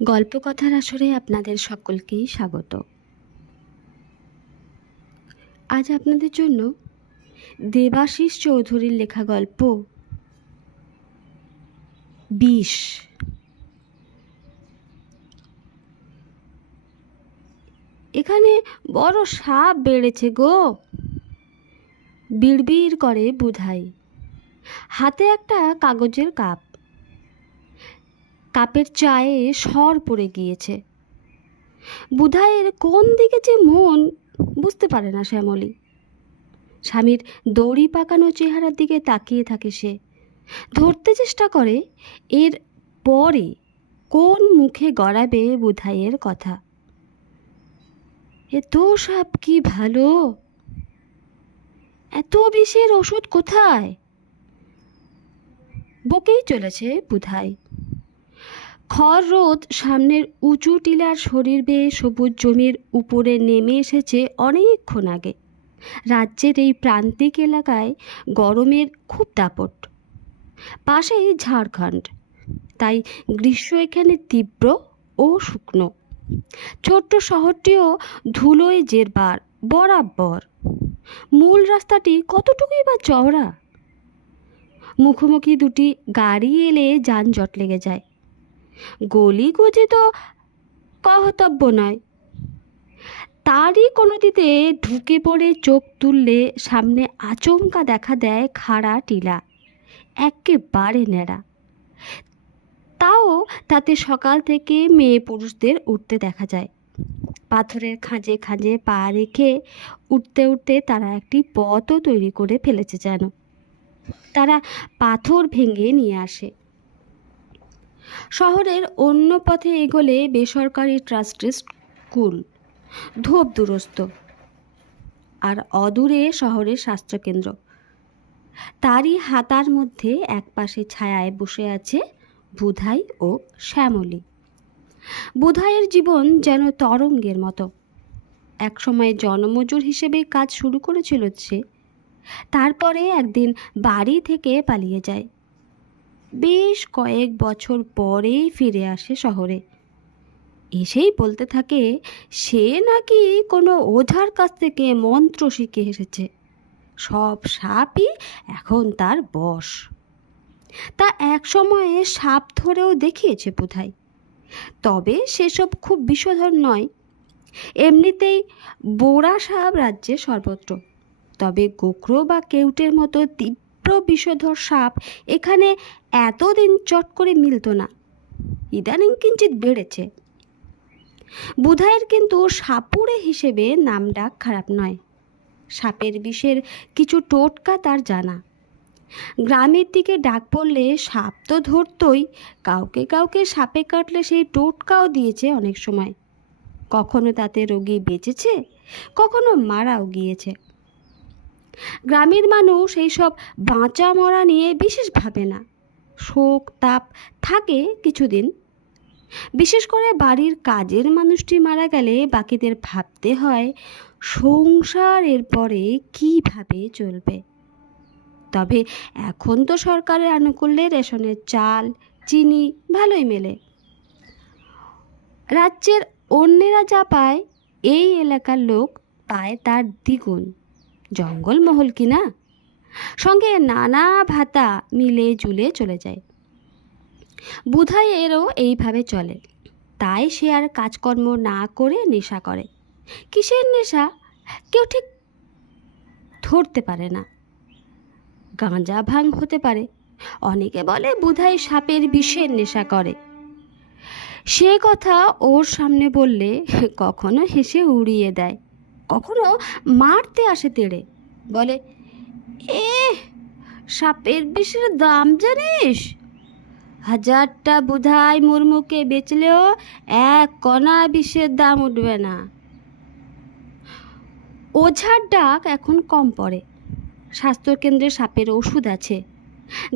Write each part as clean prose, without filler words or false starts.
গল্পকথার আসরে আপনাদের সকলকেই স্বাগত। আজ আপনাদের জন্য দেবাশিস চৌধুরীর লেখা গল্প বিষ। এখানে বড় সাপ বেড়েছে গো, বিড়বিড় করে বুধাই। হাতে একটা কাগজের কাপ, কাপের চায়ে সর পড়ে গিয়েছে। বুধাইয়ের কোন দিকে যে মন বুঝতে পারে না শ্যামলী। স্বামীর দড়ি পাকানো চেহারার দিকে তাকিয়ে থাকে সে, ধরতে চেষ্টা করে এর পরে কোন মুখে গড়াবে বুধাইয়ের কথা। এত সাপ কি ভালো, এত বিষের ওষুধ কোথায়? বকেই চলেছে বুধাই। খড় রোদ সামনের উঁচু টিলার শরীর বেয়ে সবুজ জমির উপরে নেমে এসেছে অনেকক্ষণ আগে। রাজ্যের এই প্রান্তিক এলাকায় গরমের খুব দাপট, পাশেই ঝাড়খণ্ড, তাই গ্রীষ্ম এখানে তীব্র ও শুকনো। ছোট্ট শহরটিও ধুলোয় জেরবার বরাবর। মূল রাস্তাটি কতটুকুই বা চওড়া। মুখোমুখি দুটি গাড়ি এলে যানজট লেগে যায়। গলি গুজে তো কহতব্য নয়, তারই কোনোটিতে ঢুকে পড়ে চোখ তুললে সামনে আচমকা দেখা দেয় খাড়া টিলা, একেবারে ন্যাড়া। তাও তাতে সকাল থেকে মেয়ে পুরুষদের উঠতে দেখা যায়। পাথরের খাঁজে খাঁজে পা রেখে উঠতে উঠতে তারা একটি পথও তৈরি করে ফেলেছে যেন। তারা পাথর ভেঙে নিয়ে আসে। শহরের অন্য পথে এগোলে বেসরকারি ট্রাস্টের স্কুল ধোপ দুরস্ত, আর অদূরে শহরের স্বাস্থ্যকেন্দ্র। তারই হাতার মধ্যে একপাশে ছায়ায় বসে আছে বুধাই ও শ্যামলী। বুধাইয়ের জীবন যেন তরঙ্গের মতো। একসময় জনমজুর হিসেবে কাজ শুরু করেছিল সে, তারপরে একদিন বাড়ি থেকে পালিয়ে যায়। বেশ কয়েক বছর পরেই ফিরে আসে শহরে। এসেই বলতে থাকে সে নাকি কোনো ওঝার কাছ থেকে মন্ত্র শিখে এসেছে, সব সাপই এখন তার বশ। তা এক সময়ে সাপ ধরেও দেখিয়েছে বোধহয়, তবে সেসব খুব বিষধর নয়। এমনিতেই বোড়া সাপ রাজ্যে সর্বত্র, তবে গোখরো বা কেউটের মতো তীব্র বিষধর সাপ এখানে এতদিন চট করে মিলত না, ইদানিং কিঞ্চিত বেড়েছে। বুধাইয়ের কিন্তু সাপুড়ে হিসেবে নামডাক খারাপ নয়। সাপের বিষের কিছু টোটকা তার জানা। গ্রামের দিকে ডাক পড়লে সাপ তো ধরতই, কাউকে কাউকে সাপে কাটলে সেই টোটকাও দিয়েছে অনেক সময়। কখনো তাতে রোগী বেঁচেছে, কখনো মারাও গিয়েছে। গ্রামের মানুষ এইসব বাঁচা মরা নিয়ে বিশেষ ভাবে না। শোক তাপ থাকে কিছুদিন। বিশেষ করে বাড়ির কাজের মানুষটি মারা গেলে বাকিদের ভাবতে হয় সংসার এরপরে কীভাবে চলবে। তবে এখন তো সরকারের আনুকূল্যে রেশনের চাল চিনি ভালোই মেলে। রাজ্যের অন্যেরা যা পায় এই এলাকার লোক পায় তার দ্বিগুণ। জঙ্গলমহল কিনা, সঙ্গে নানা ভাতা মিলে জুলে চলে যায়। বুধাইয়েরও এইভাবে চলে, তাই সে আর কাজকর্ম না করে নেশা করে। কিসের নেশা কেউ ঠিক ধরতে পারে না। গাঁজা ভাং হতে পারে, অনেকে বলে বুধাই সাপের বিষের নেশা করে। সে কথা ওর সামনে বললে কখনো হেসে উড়িয়ে দেয়, কখনো মারতে আসে তেড়ে, বলে এ সাপের বিষের দাম জানিস? 1000টা বুধাই মুর্মুকে বেচলেও এক কণা বিষের দাম উঠবে না। ওঝার ডাক এখন কম পড়ে। স্বাস্থ্যকেন্দ্রে সাপের ওষুধ আছে,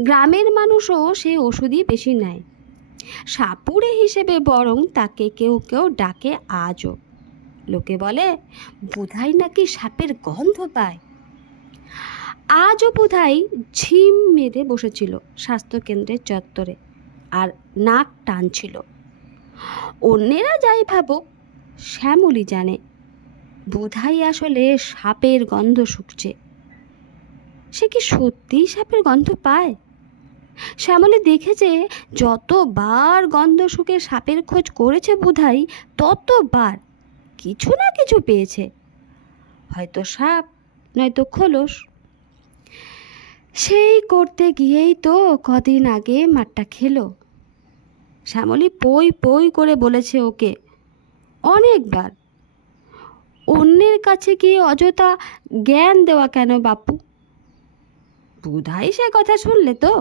গ্রামের মানুষও সেই ওষুধই বেশি নেয়। সাপুড়ে হিসেবে বরং তাকে কেউ কেউ ডাকে আজও। লোকে বলে বুধাই নাকি সাপের গন্ধ পায়। আজও বুধাই ঝিম মেরে বসেছিল স্বাস্থ্যকেন্দ্রের চত্বরে আর নাক টানছিল। অন্যেরা যাই ভাবুক, শ্যামলী জানে বুধাই আসলে সাপের গন্ধ শুকছে। সে কি সত্যিই সাপের গন্ধ পায়? শ্যামলী দেখেছে যতবার গন্ধ শুকে সাপের খোঁজ করেছে বুধাই, ততবার কিছু না কিছু পেয়েছে, হয়তো সাপ, নয়তো খোলস। সেই করতে গিয়েই তো কদিন আগে মারটা খেলো। শ্যামলী পই পই করে বলেছে ওকে অনেকবার, অন্যের কাছে গিয়ে অযথা জ্ঞান দেওয়া কেন বাপু? বুধাই সে কথা শুনলে তো।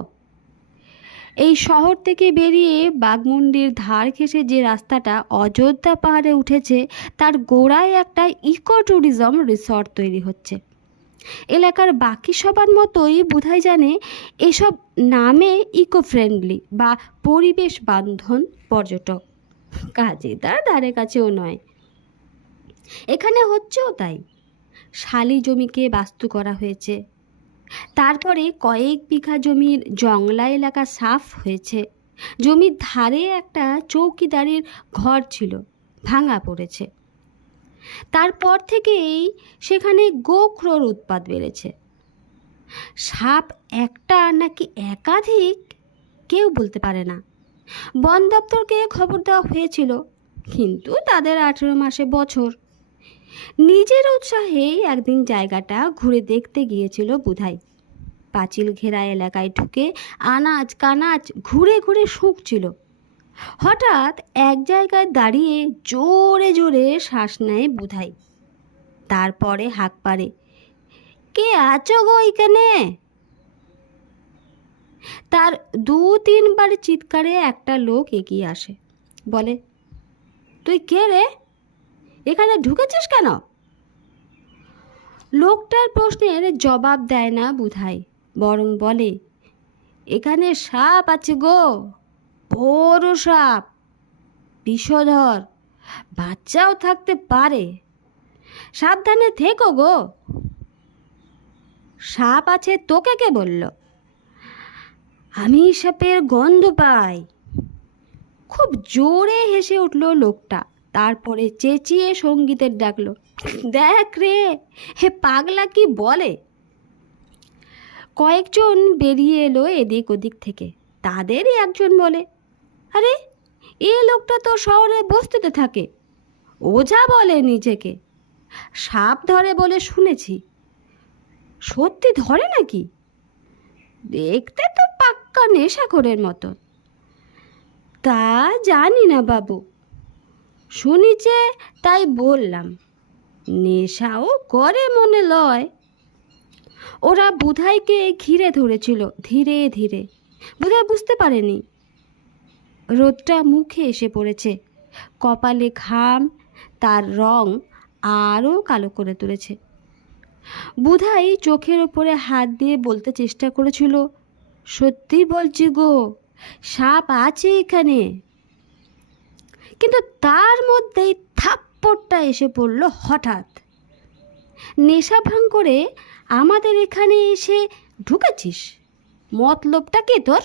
এই শহর থেকে বেরিয়ে বাঘমুন্ডির ধার ঘেঁষে যে রাস্তাটা অযোধ্যা পাহাড়ে উঠেছে, তার গোড়ায় একটা ইকো ট্যুরিজম রিসর্ট তৈরি হচ্ছে। এলাকার বাকি সবার মতোই বুধাই জানে এসব নামে ইকো ফ্রেন্ডলি বা পরিবেশ বান্ধব পর্যটক, কাজে তার ধারে কাছেও নয়। এখানে হচ্ছেও তাই। শালি জমিকে বাস্তু করা হয়েছে, তারপরে কয়েক বিঘা জমির জংলা এলাকা সাফ হয়েছে। জমির ধারে একটা চৌকিদারের ঘর ছিল, ভাঙা পড়েছে। তারপর থেকেই সেখানে গোখরোর উৎপাত বেড়েছে। সাপ একটা নাকি একাধিক কেউ বলতে পারে না। বন দপ্তরকে খবর দেওয়া হয়েছিল, কিন্তু তাদের 18 মাসে বছর। নিজের উৎসাহে একদিন জায়গাটা ঘুরে দেখতে গিয়েছিল বুধাই। পাঁচিল ঘেরা এলাকায় ঢুকে আনাজ কানাজ ঘুরে ঘুরে শুঁকছিল। হঠাৎ এক জায়গায় দাঁড়িয়ে জোরে জোরে শ্বাস নেয় বুধাই। তারপরে হাঁক পারে, কে আছো গো এখানে? তার 2-3 বার চিৎকারে একটা লোক এগিয়ে আসে, বলে, তুই কে রে? এখানে ঢুকেছিস কেন? লোকটার প্রশ্নের জবাব দেয় না বুধাই, বরং বলে, এখানে সাপ আছে গো, বড় সাপ, বিষধর, বাচ্চাও থাকতে পারে, সাবধানে থেকো গো। সাপ আছে তোকে কে বলল? আমি সাপের গন্ধ পাই। খুব জোরে হেসে উঠল লোকটা, তারপরে চেঁচিয়ে সঙ্গীতের ডাকলো, দেখ রে, হে পাগলা কি বলে। কয়েকজন বেরিয়ে এলো এদিক ওদিক থেকে। তাদেরই একজন বলে, আরে এই লোকটা তো শহরে বস্তিতে থাকে, ওঝা বলে নিজেকে, সাপ ধরে বলে শুনেছি। সত্যি ধরে নাকি? দেখতে তো পাক্কা নেশাখোরের মতো। তা জানি না বাবু, শুনিছে তাই বললাম, নেশাও করে মনে লয়। ওরা বুধাইকে ঘিরে ধরেছিল ধীরে ধীরে। বুধাই বুঝতে পারেনি রোদটা মুখে এসে পড়েছে, কপালে ঘাম তার রং আরও কালো করে তুলেছে। বুধাই চোখের ওপরে হাত দিয়ে বলতে চেষ্টা করেছিল, সত্যি বলছি গো, সাপ আছে এখানে। কিন্তু তার মধ্যেই থাপ্পড়টা এসে পড়ল হঠাৎ। নেশা ভাঙ করে আমাদের এখানে এসে ঢুকেছিস, মতলবটা কি তোর?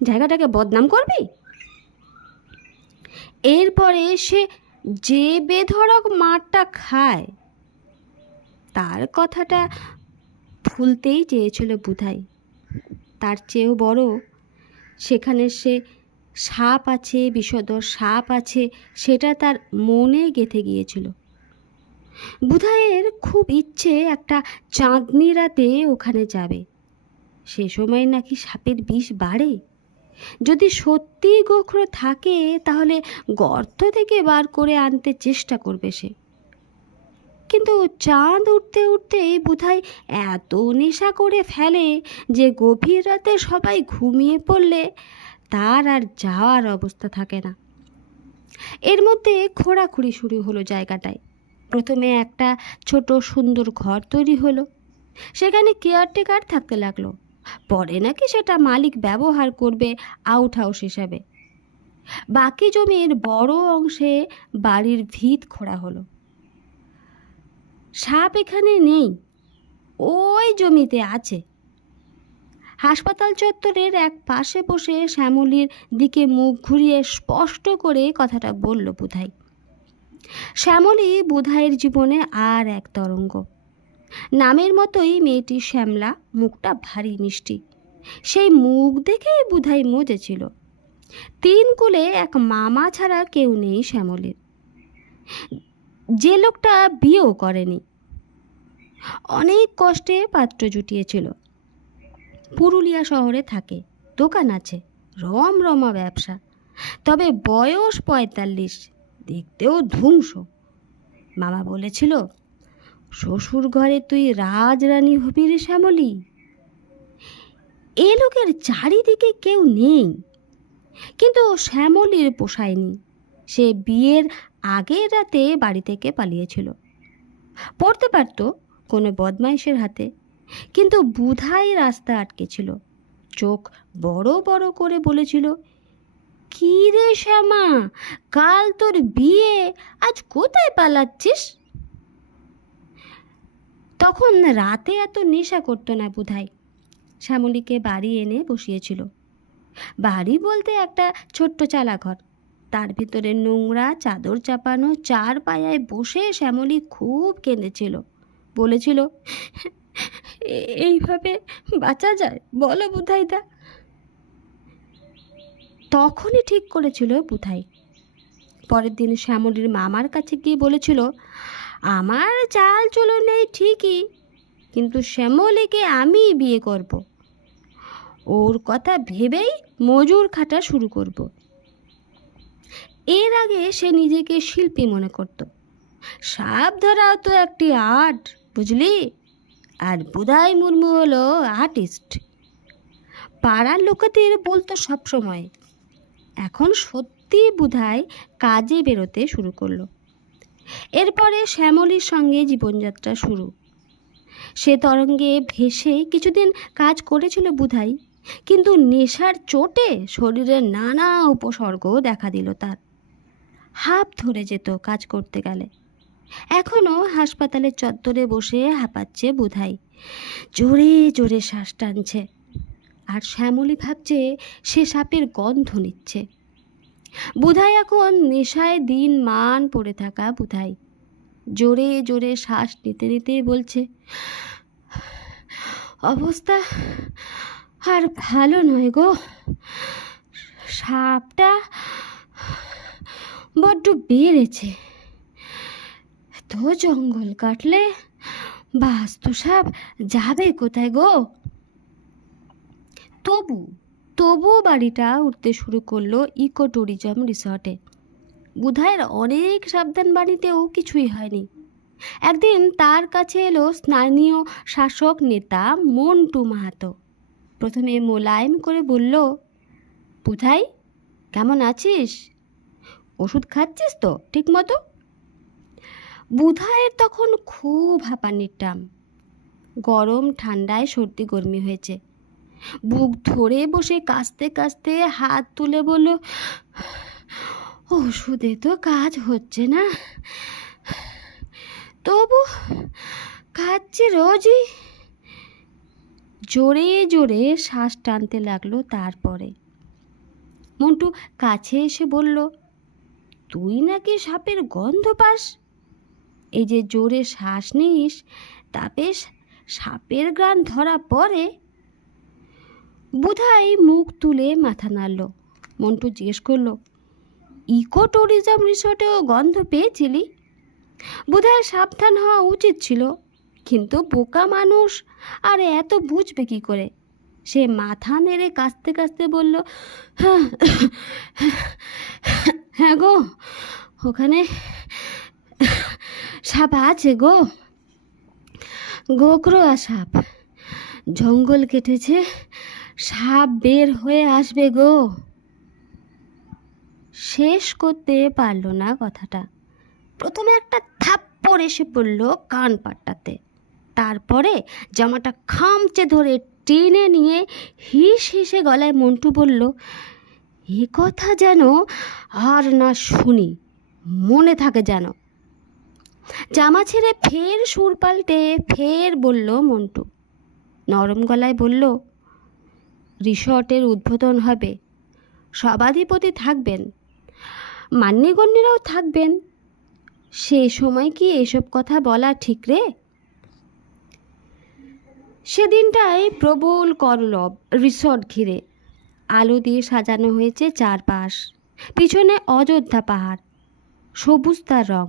জায়গাটাকে বদনাম করবি? এরপরে সে যে বেধড়ক মারটা খায়, তার কথাটা ভুলতেই চেয়েছিল বুধাই। তার চেয়েও বড়, সেখানে সে সাপ আছে, বিষধর সাপ আছে, সেটা তার মনে গেঁথে গিয়েছিল। বুধাইয়ের খুব ইচ্ছে একটা চাঁদনি রাতে ওখানে যাবে। সে সময় নাকি সাপের বিষ বাড়ে। যদি সত্যি গোখরো থাকে, তাহলে গর্ত থেকে বার করে আনতে চেষ্টা করবে সে। কিন্তু চাঁদ উঠতে উঠতেই বুধাই এত নেশা করে ফেলে যে গভীর রাতে সবাই ঘুমিয়ে পড়লে তার আর যাওয়ার অবস্থা থাকে না। এর মধ্যে খোঁড়াখুড়ি শুরু হলো জায়গাটায়। প্রথমে একটা ছোট সুন্দর ঘর তৈরি হলো, সেখানে কেয়ারটেকার থাকতে লাগলো। পরে নাকি সেটা মালিক ব্যবহার করবে আউট হাউস হিসাবে। বাকি জমির বড় অংশে বাড়ির ভিত খোঁড়া হলো। সাপ এখানে নেই, ওই জমিতে আছে। হাসপাতাল চত্বরের এক পাশে বসে শ্যামলীর দিকে মুখ ঘুরিয়ে স্পষ্ট করে কথাটা বলল বুধাই। শ্যামলী বুধাইয়ের জীবনে আর এক তরঙ্গ। নামের মতোই মেয়েটি শ্যামলা, মুখটা ভারী মিষ্টি। সেই মুখ দেখেই বুধাই মজেছিল। 3 কুলে এক মামা ছাড়া কেউ নেই শ্যামলীর, যে লোকটা বিয়েও করেনি। অনেক কষ্টে পাত্র জুটিয়েছিল। পুরুলিয়া শহরে থাকে, দোকান আছে, রমরমা ব্যবসা। তবে বয়স 45, দেখতেও ধ্বংস। মামা বলেছিল, শ্বশুর ঘরে তুই রাজরানী হবি রে শ্যামলী। এ লোকের চারিদিকে কেউ নেই, কিন্তু শ্যামলীর পোষায়নি। সে বিয়ের আগের রাতে বাড়ি থেকে পালিয়েছিল। পড়তে পারত কোনো বদমাইশের হাতে, কিন্তু বুধাই রাস্তা আটকেছিল। চোখ বড় বড় করে বলেছিল, কি রে শ্যামা, কাল তোর বিয়ে, আজ কোথায় পালাচ্ছিস? তখন রাতে এত নেশা করতো না বুধাই। শ্যামলীকে বাড়ি এনে বসিয়েছিল। বাড়ি বলতে একটা ছোট্ট চালাঘর, তার ভিতরে নোংরা চাদর চাপানো 4 পায়ায় বসে শ্যামলী খুব কেঁদেছিল। বলেছিল, এইভাবে বাঁচা যায় বলো বুধাইদা? তখনই ঠিক করেছিল বুধাই। পরের দিন শ্যামলীর মামার কাছে গিয়ে বলেছিল, আমার চাল চলন নেই ঠিকই, কিন্তু শ্যামলীকে আমি বিয়ে করব। ওর কথা ভেবেই মজুর খাটা শুরু করব। এর আগে সে নিজেকে শিল্পী মনে করত। সাপ ধরাও তো একটি আর্ট, বুঝলি? আর বুধাই মুর্মু হলো আর্টিস্ট, পাড়ার লোকেদের বলতো সবসময়। এখন সত্যি বুধাই কাজে বেরোতে শুরু করলো। এরপরে শ্যামলীর সঙ্গে জীবনযাত্রা শুরু। সে তরঙ্গে ভেসে কিছুদিন কাজ করেছিল বুধাই, কিন্তু নেশার চোটে শরীরের নানা উপসর্গ দেখা দিল তার। হাঁপ ধরে যেত কাজ করতে গেলে। এখনও হাসপাতালের চত্বরে বসে হাঁপাচ্ছে বুধাই, জোরে জোরে শ্বাস টানছে। আর শ্যামলী ভাবছে সে সাপের গন্ধ নিচ্ছে। বুধাই এখন নেশায় দিন মান পড়ে থাকা বুধাই জোরে জোরে শ্বাস নিতে নিতে বলছে, অবস্থা আর ভালো নয় গো, সাপটা বড্ড বেড়েছে। তো জঙ্গল কাটলে বাস্তু সাপ যাবে কোথায় গো? তবু বাড়িটা উঠতে শুরু করলো ইকো ট্যুরিজম রিসর্টে। বুধাইয়ের অনেক সাবধান বাণীতেও কিছুই হয়নি। একদিন তার কাছে এলো স্থানীয় শাসক নেতা মন্টু মাহাতো। প্রথমে মোলায়েম করে বলল, বুধাই কেমন আছিস? ওষুধ খাচ্ছিস তো ঠিক মতো? বুধাইয়ের তখন খুব হাঁপানির টাম। গরম ঠান্ডায় সর্দি গরমি হয়েছে। বুক ধরে বসে কাঁচতে কাঁচতে হাত তুলে বলল, ওষুধে তো কাজ হচ্ছে না, তবু খাচ্ছি রোজই। জোরে জোরে শ্বাস টানতে লাগলো। তারপরে মন্টু কাছে এসে বলল, তুই নাকি সাপের গন্ধ পাস? এই যে জোরে শ্বাস নিস, তাতে সাপের ঘ্রাণ ধরা পড়ে। বুধাই মুখ তুলে মাথা নাড়ল। মন্টু জিজ্ঞেস করলো, ইকো ট্যুরিজম রিসোর্টেও গন্ধ পেয়েছিলি? বুধাই সাবধান হওয়া উচিত ছিল, কিন্তু বোকা মানুষ আর এত বুঝবে কি করে? সে মাথা নেড়ে কাঁচতে কাঁচতে বলল, হ্যাঁ গো, ওখানে সাপ আছে গো, গোকরোয়া সাপ। জঙ্গল কেটেছে, সাপ বের হয়ে আসবে গো। শেষ করতে পারল না কথাটা। প্রথমে একটা থাপ্পড় এসে পড়ল কান পাটটাতে। তারপরে জামাটা খামচে ধরে টেনে নিয়ে হিস হিসে গলায় মন্টু বলল, এ কথা যেন আর না শুনি, মনে থাকে যেন। জামা ছেড়ে সুর পাল্টে বলল মন্টু। নরম গলায় বলল, রিসর্টের উদ্বোধন হবে, সভাধিপতি থাকবেন, মান্যগণ্যরাও থাকবেন। সে সময় কি এসব কথা বলা ঠিক রে? সেদিনটায় প্রবল কলরব রিসর্ট ঘিরে। আলো দিয়ে সাজানো হয়েছে চারপাশ। পিছনে অযোধ্যা পাহাড়, সবুজ তার রং।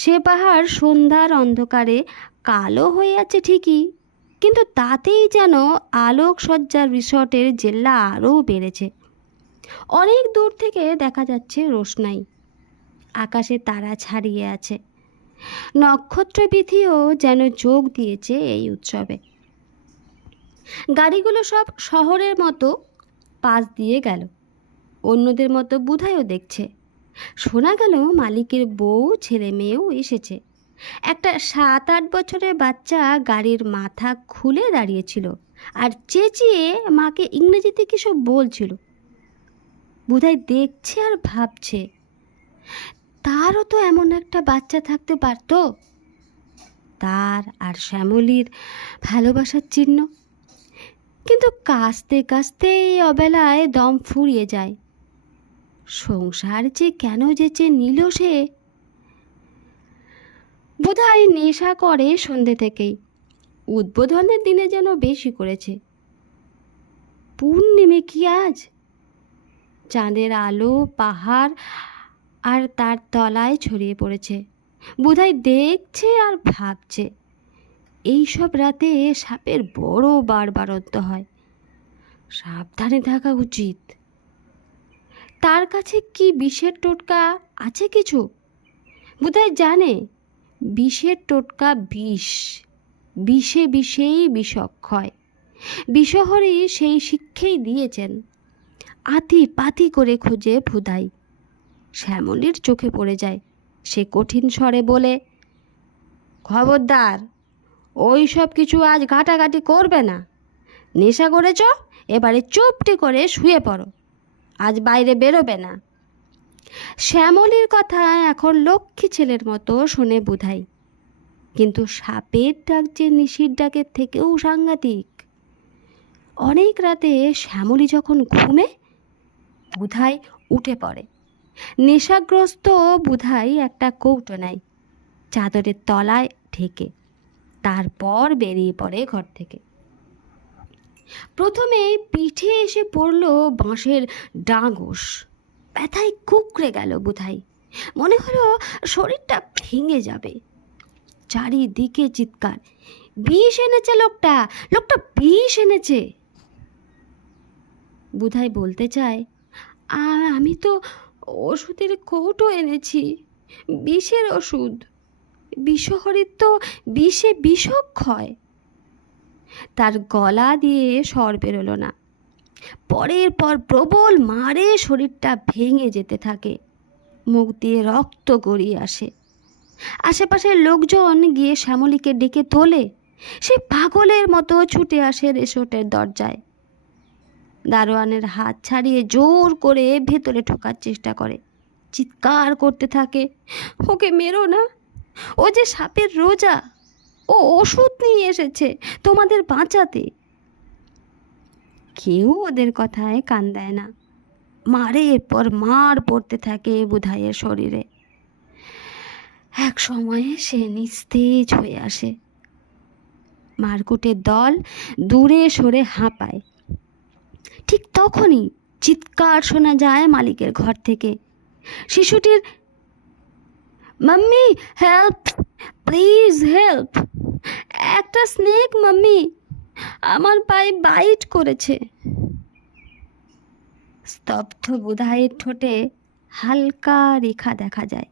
সে পাহাড় সন্ধ্যার অন্ধকারে কালো হয়ে আছে ঠিকই, কিন্তু তাতেই যেন আলোকসজ্জার রিসর্টের জেল্লা আরও বেড়েছে। অনেক দূর থেকে দেখা যাচ্ছে রোশনাই, আকাশে তারা ছাড়িয়ে আছে। নক্ষত্রবিধিও যেন যোগ দিয়েছে এই উৎসবে। গাড়িগুলো সব শহরের মতো পাশ দিয়ে গেল। অন্যদের মতো বুধাইও দেখছে। শোনা গেল মালিকের বউ ছেলে মেয়েও এসেছে। একটা 7-8 বছরের বাচ্চা গাড়ির মাথা খুলে দাঁড়িয়েছিল আর চেঁচিয়ে মাকে ইংরেজিতে কি সব বলছিল। বুধাই দেখছে আর ভাবছে, তারও তো এমন একটা বাচ্চা থাকতে পারতো। তার আর শ্যামলীর ভালোবাসার চিহ্ন। কিন্তু কাস্তে কাস্তে এই অবেলায় দম ফুরিয়ে যায়। সংসার যে কেন যেচে নিল সে। বোধহয় নেশা করে সন্ধে থেকেই। উদ্বোধনের দিনে যেন বেশি করেছে। পূর্ণিমে কি আজ? চাঁদের আলো পাহাড় আর তার তলায় ছড়িয়ে পড়েছে। বোধহয় দেখছে আর ভাবছে, এইসব রাতে সাপের বড় বাড়বাড়ন্ত হয়, সাবধানে থাকা উচিত। তার কাছে কি বিষের টোটকা আছে কিছু? বোধহয় জানে বিষের টোটকা বিষ, বিষে বিষেই বিষক্ষয়। বিষহরি সেই শিক্ষাই দিয়েছেন। আতি পাতি করে খুঁজে ভুধাই। শ্যামলীর চোখে পড়ে যায়। সে কঠিন স্বরে বলে, খবরদার, ওই সব কিছু আজ ঘাটাঘাটি করবে না। নেশা করেছ, এবারে চুপটি করে শুয়ে পড়ো, আজ বাইরে বেরোবে না। শ্যামলীর কথা এখন লক্ষ্মী ছেলের মতো শোনে বুধাই, কিন্তু সাপের ডাক যে নিশির ডাকের থেকেও সাংঘাতিক। অনেক রাতে শ্যামলী যখন ঘুমে, বুধাই উঠে পড়ে। নেশাগ্রস্ত বুধাই একটা কৌটো নেয়, চাদরের তলায় ঢেকে, তারপর বেরিয়ে পড়ে ঘর থেকে। প্রথমে পিঠে এসে পড়ল বাঁশের ডাঙস। ব্যথায় কুকড়ে গেল বুধাই। মনে হলো শরীরটা ভেঙে যাবে। চারিদিকে চিৎকার, বিষ এনেছে লোকটা, লোকটা বিষ এনেছে। বুধাই বলতে চায়, আমি তো ওষুধের কৌটো এনেছি, বিষের ওষুধ। বিষহরির তো বিষে বিষক্ষয়। তার গলা দিয়ে স্বর বেরোলো না। পরের পর প্রবল মারে শরীরটা ভেঙে যেতে থাকে। মুখ দিয়ে রক্ত গড়িয়ে আসে। আশেপাশের লোকজন গিয়ে শ্যামলীকে ডেকে তোলে। সে পাগলের মতো ছুটে আসে রিসোর্টের দরজায়। দারোয়ানের হাত ছাড়িয়ে জোর করে ভেতরে ঢোকার চেষ্টা করে। চিৎকার করতে থাকে, ওকে মেরো না, ও যে সাপের রোজা, ও ওষুধ নিয়ে এসেছে তোমাদের বাঁচাতে। কেউ ওদের কথায় কান দেয় না। মারের পর মার পড়তে থাকে বুধাইয়ের শরীরে। এক সময়ে সে নিস্তেজ হয়ে আসে। মারকুটের দল দূরে সরে হাঁপায়। ঠিক তখনই চিৎকার শোনা যায় মালিকের ঘর থেকে। শিশুটির, মাম্মি হেল্প, প্লিজ হেল্প, একটা স্নেক মাম্মি, আমার পায়ে বাইট করেছে। স্তব্ধ বুধাইয়ের ঠোঁটে হালকা রেখা দেখা যায়।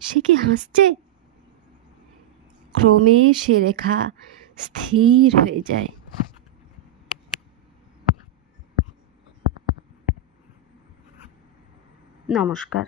সে কি হাসছে? ক্রমে সে রেখা স্থির হয়ে যায়। নমস্কার।